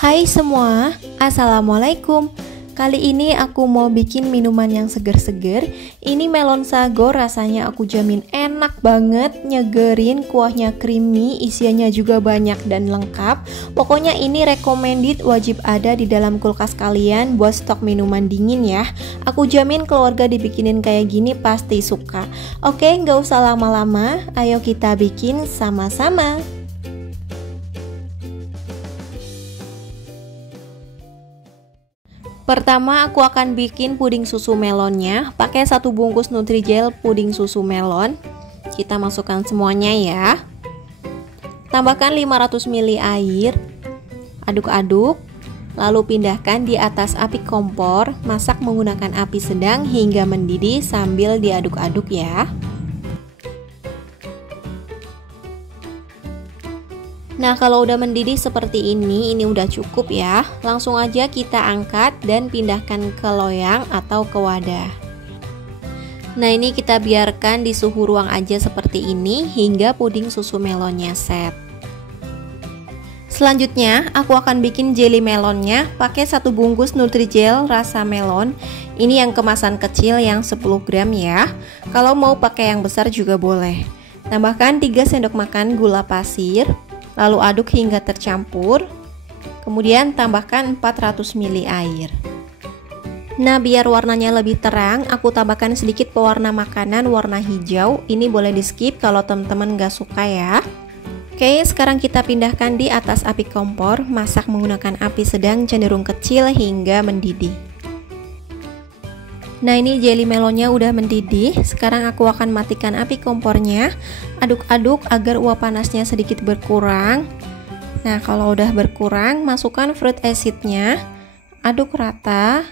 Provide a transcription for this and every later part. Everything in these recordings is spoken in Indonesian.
Hai semua, Assalamualaikum. Kali ini aku mau bikin minuman yang seger-seger. Ini melon sago, rasanya aku jamin enak banget, nyegerin, kuahnya creamy, isiannya juga banyak dan lengkap. Pokoknya ini recommended, wajib ada di dalam kulkas kalian buat stok minuman dingin ya. Aku jamin keluarga dibikinin kayak gini pasti suka. Oke, nggak usah lama-lama, ayo kita bikin sama-sama. Pertama aku akan bikin puding susu melonnya. Pakai 1 bungkus Nutrijel puding susu melon. Kita masukkan semuanya ya. Tambahkan 500 ml air. Aduk-aduk. Lalu pindahkan di atas api kompor. Masak menggunakan api sedang hingga mendidih sambil diaduk-aduk ya. Nah, kalau udah mendidih seperti ini udah cukup ya. Langsung aja kita angkat dan pindahkan ke loyang atau ke wadah. Nah, ini kita biarkan di suhu ruang aja seperti ini hingga puding susu melonnya set. Selanjutnya, aku akan bikin jelly melonnya. Pakai 1 bungkus Nutrijel rasa melon. Ini yang kemasan kecil yang 10 gram ya. Kalau mau pakai yang besar juga boleh. Tambahkan 3 sendok makan gula pasir. Lalu aduk hingga tercampur. Kemudian tambahkan 400 ml air. Nah, biar warnanya lebih terang, aku tambahkan sedikit pewarna makanan warna hijau. Ini boleh di skip kalau teman-teman gak suka ya. Oke, sekarang kita pindahkan di atas api kompor. Masak menggunakan api sedang cenderung kecil hingga mendidih. Nah, ini jelly melonnya udah mendidih. Sekarang aku akan matikan api kompornya. Aduk-aduk agar uap panasnya sedikit berkurang. Nah, kalau udah berkurang, masukkan fruit acidnya. Aduk rata.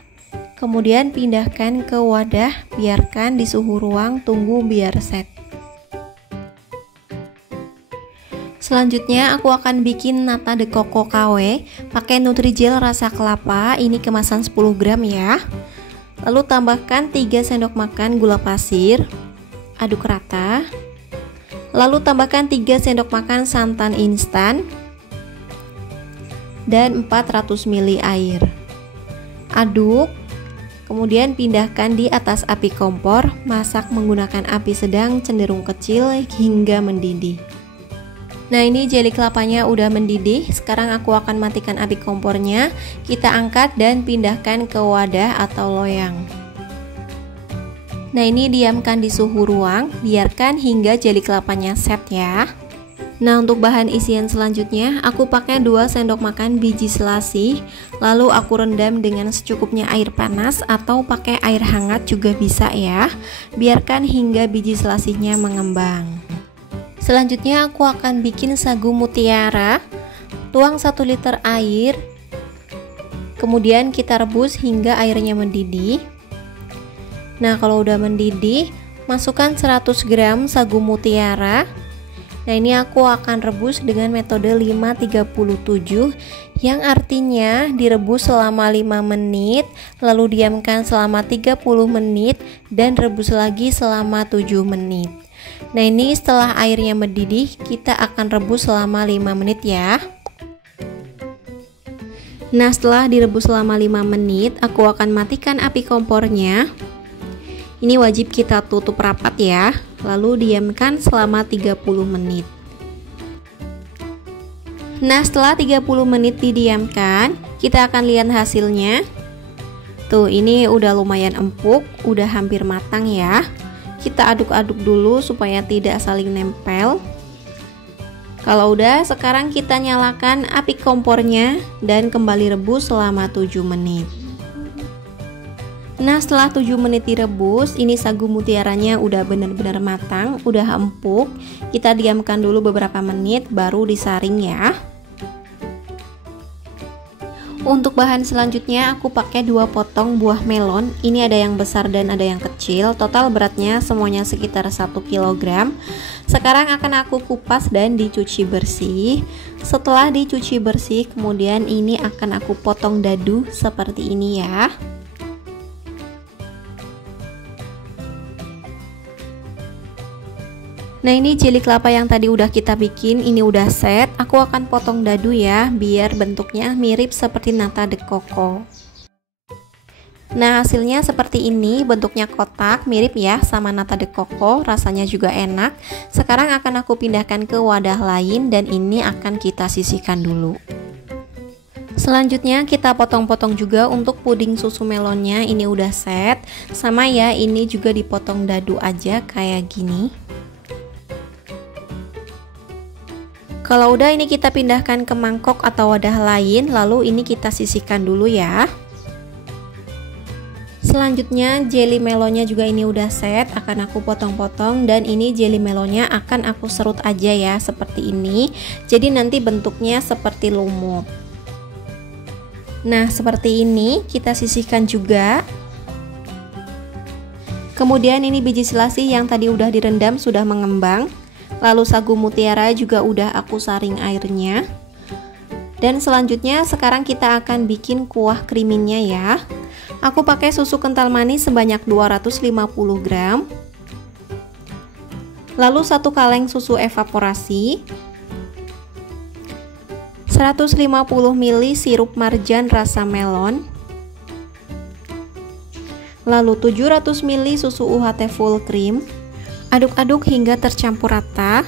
Kemudian pindahkan ke wadah. Biarkan di suhu ruang, tunggu biar set. Selanjutnya aku akan bikin nata de coco KW. Pakai Nutrijel rasa kelapa. Ini kemasan 10 gram ya. Lalu tambahkan 3 sendok makan gula pasir. Aduk rata. Lalu tambahkan 3 sendok makan santan instan dan 400 ml air. Aduk. Kemudian pindahkan di atas api kompor. Masak menggunakan api sedang cenderung kecil hingga mendidih. Nah, ini jelly kelapanya udah mendidih. Sekarang aku akan matikan api kompornya. Kita angkat dan pindahkan ke wadah atau loyang. Nah, ini diamkan di suhu ruang. Biarkan hingga jelly kelapanya set ya. Nah, untuk bahan isian selanjutnya, aku pakai 2 sendok makan biji selasih. Lalu aku rendam dengan secukupnya air panas atau pakai air hangat juga bisa ya. Biarkan hingga biji selasihnya mengembang. Selanjutnya aku akan bikin sagu mutiara. Tuang 1 liter air. Kemudian kita rebus hingga airnya mendidih. Nah, kalau udah mendidih, masukkan 100 gram sagu mutiara. Nah, ini aku akan rebus dengan metode 5-37, yang artinya direbus selama 5 menit, lalu diamkan selama 30 menit dan rebus lagi selama 7 menit. Nah, ini setelah airnya mendidih, kita akan rebus selama 5 menit ya. Nah, setelah direbus selama 5 menit, aku akan matikan api kompornya. Ini wajib kita tutup rapat ya. Lalu diamkan selama 30 menit. Nah, setelah 30 menit didiamkan, kita akan lihat hasilnya. Tuh, ini udah lumayan empuk, udah hampir matang ya. Kita aduk-aduk dulu supaya tidak saling nempel. Kalau udah, sekarang kita nyalakan api kompornya dan kembali rebus selama 7 menit. Nah, setelah 7 menit direbus, ini sagu mutiaranya udah benar-benar matang, udah empuk. Kita diamkan dulu beberapa menit baru disaring ya. Untuk bahan selanjutnya aku pakai 2 potong buah melon. Ini ada yang besar dan ada yang kecil. Total beratnya semuanya sekitar 1 kg. Sekarang akan aku kupas dan dicuci bersih. Setelah dicuci bersih, kemudian ini akan aku potong dadu seperti ini ya. Nah, ini jeli kelapa yang tadi udah kita bikin, ini udah set. Aku akan potong dadu ya, biar bentuknya mirip seperti nata de coco. Nah, hasilnya seperti ini, bentuknya kotak, mirip ya sama nata de coco, rasanya juga enak. Sekarang akan aku pindahkan ke wadah lain dan ini akan kita sisihkan dulu. Selanjutnya kita potong-potong juga untuk puding susu melonnya, ini udah set. Sama ya, ini juga dipotong dadu aja kayak gini. Kalau udah, ini kita pindahkan ke mangkok atau wadah lain, lalu ini kita sisihkan dulu ya. Selanjutnya jelly melonnya juga ini udah set, akan aku potong-potong dan ini jelly melonnya akan aku serut aja ya seperti ini. Jadi nanti bentuknya seperti lumut. Nah, seperti ini kita sisihkan juga. Kemudian ini biji selasi yang tadi udah direndam sudah mengembang. Lalu sagu mutiara juga udah aku saring airnya. Dan selanjutnya sekarang kita akan bikin kuah kriminnya ya. Aku pakai susu kental manis sebanyak 250 gram. Lalu 1 kaleng susu evaporasi. 150 ml sirup marjan rasa melon. Lalu 700 ml susu UHT full cream. Aduk-aduk hingga tercampur rata.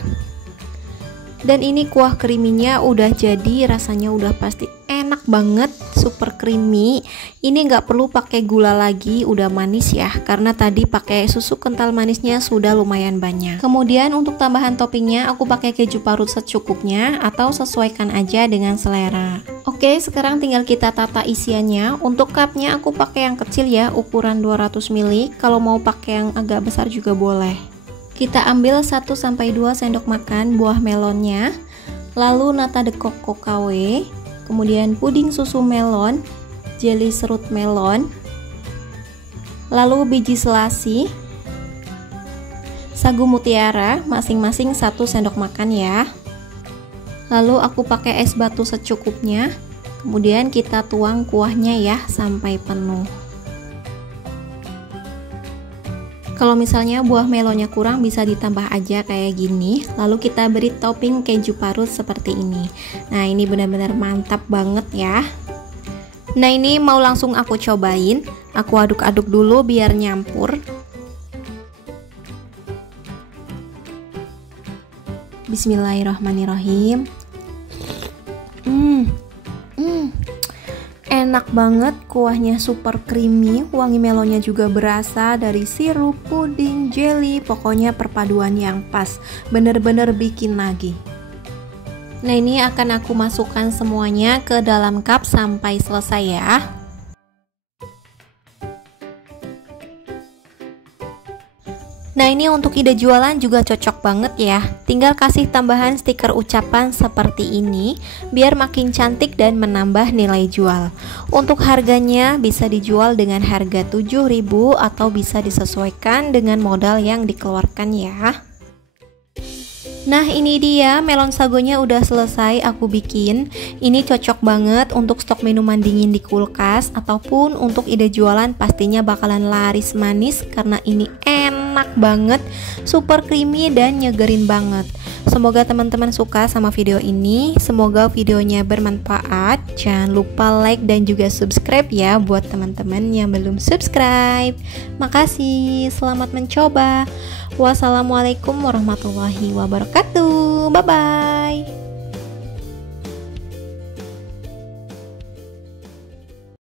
Dan ini kuah creamy-nya udah jadi, rasanya udah pasti enak banget, super creamy. Ini nggak perlu pakai gula lagi, udah manis ya, karena tadi pakai susu kental manisnya sudah lumayan banyak. Kemudian untuk tambahan toppingnya aku pakai keju parut secukupnya atau sesuaikan aja dengan selera. Oke, sekarang tinggal kita tata isiannya. Untuk cupnya aku pakai yang kecil ya, ukuran 200 ml. Kalau mau pakai yang agak besar juga boleh. Kita ambil 1-2 sendok makan buah melonnya, lalu nata de coco KW, kemudian puding susu melon, jelly serut melon, lalu biji selasi, sagu mutiara, masing-masing 1 sendok makan ya. Lalu aku pakai es batu secukupnya, kemudian kita tuang kuahnya ya sampai penuh. Kalau misalnya buah melonnya kurang bisa ditambah aja kayak gini. Lalu kita beri topping keju parut seperti ini. Nah, ini benar-benar mantap banget ya. Nah, ini mau langsung aku cobain. Aku aduk-aduk dulu biar nyampur. Bismillahirrahmanirrahim. Enak banget, kuahnya super creamy, wangi melonnya juga berasa dari sirup, puding, jelly, pokoknya perpaduan yang pas, bener-bener bikin lagi. Nah, ini akan aku masukkan semuanya ke dalam cup sampai selesai ya. Nah, ini untuk ide jualan juga cocok banget ya. Tinggal kasih tambahan stiker ucapan seperti ini biar makin cantik dan menambah nilai jual. Untuk harganya bisa dijual dengan harga 7.000 atau bisa disesuaikan dengan modal yang dikeluarkan ya. Nah, ini dia melon sagonya udah selesai aku bikin. Ini cocok banget untuk stok minuman dingin di kulkas ataupun untuk ide jualan, pastinya bakalan laris manis karena ini enak banget, super creamy dan nyegerin banget. Semoga teman-teman suka sama video ini, semoga videonya bermanfaat. Jangan lupa like dan juga subscribe ya buat teman-teman yang belum subscribe. Makasih, selamat mencoba. Wassalamualaikum warahmatullahi wabarakatuh. Bye bye.